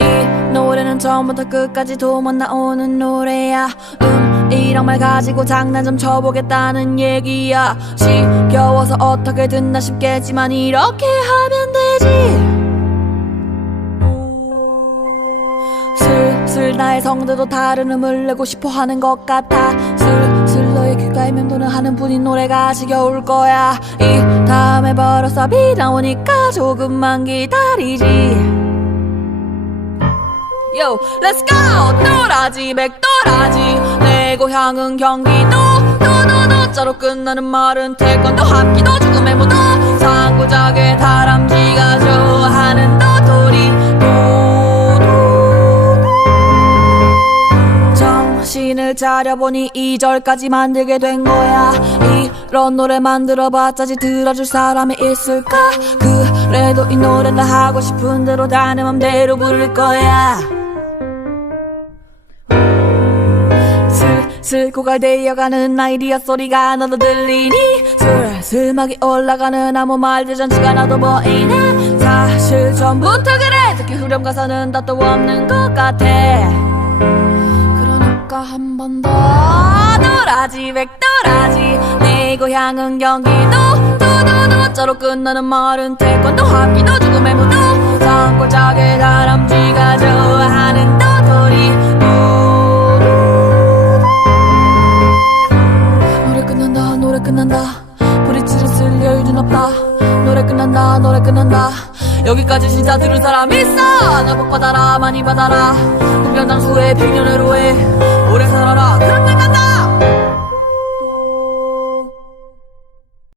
이 노래는 처음부터 끝까지 도만 나오는 노래야. 음 이런 말 가지고 장난 좀 쳐보겠다는 얘기야. 지겨워서 어떻게 듣나 싶겠지만 이렇게 하면 되지. 슬슬 나의 성대도 다른 음을 내고 싶어 하는 것 같아. 슬슬 너의 귓가에 맴도는 하는 분인 노래가 지겨울 거야. 이 다음에 벌어서 비 나오니까 조금만 기다리지 Yo, let's go! 또라지 백도라지. 내 고향은 경기도. 도도도 자로 끝나는 말은 태권도 합기도 죽음의 무도. 상고작의 다람쥐가 좋아하는 도토리 도도. 정신을 차려보니 2절까지 만들게 된 거야. 이런 노래 만들어봤자지 들어줄 사람이 있을까? 그래도 이 노래는 하고 싶은 대로 다내 맘대로 부를 거야 슬슬 고갈되어가는 아이디어 소리가 너도 들리니? 슬슬막이 올라가는 아무 말 대잔치가 나도 보이네. 사실 전부터 그래. 특히 후렴 가사는 답도 없는 것 같아. 그러니까 한 번 더 도라지 백도라지. 내 고향은 경기도. 도도도자로 끝나는 말은 태권도 합기도 죽음의 무도. 산골 끝난다. 쓸 여유는 없다. 노래 끝난다 노래 끝난다. 여기까지 진짜 들을 사람 있어. 나복 받아라 많이 받아라. 공연장수에 100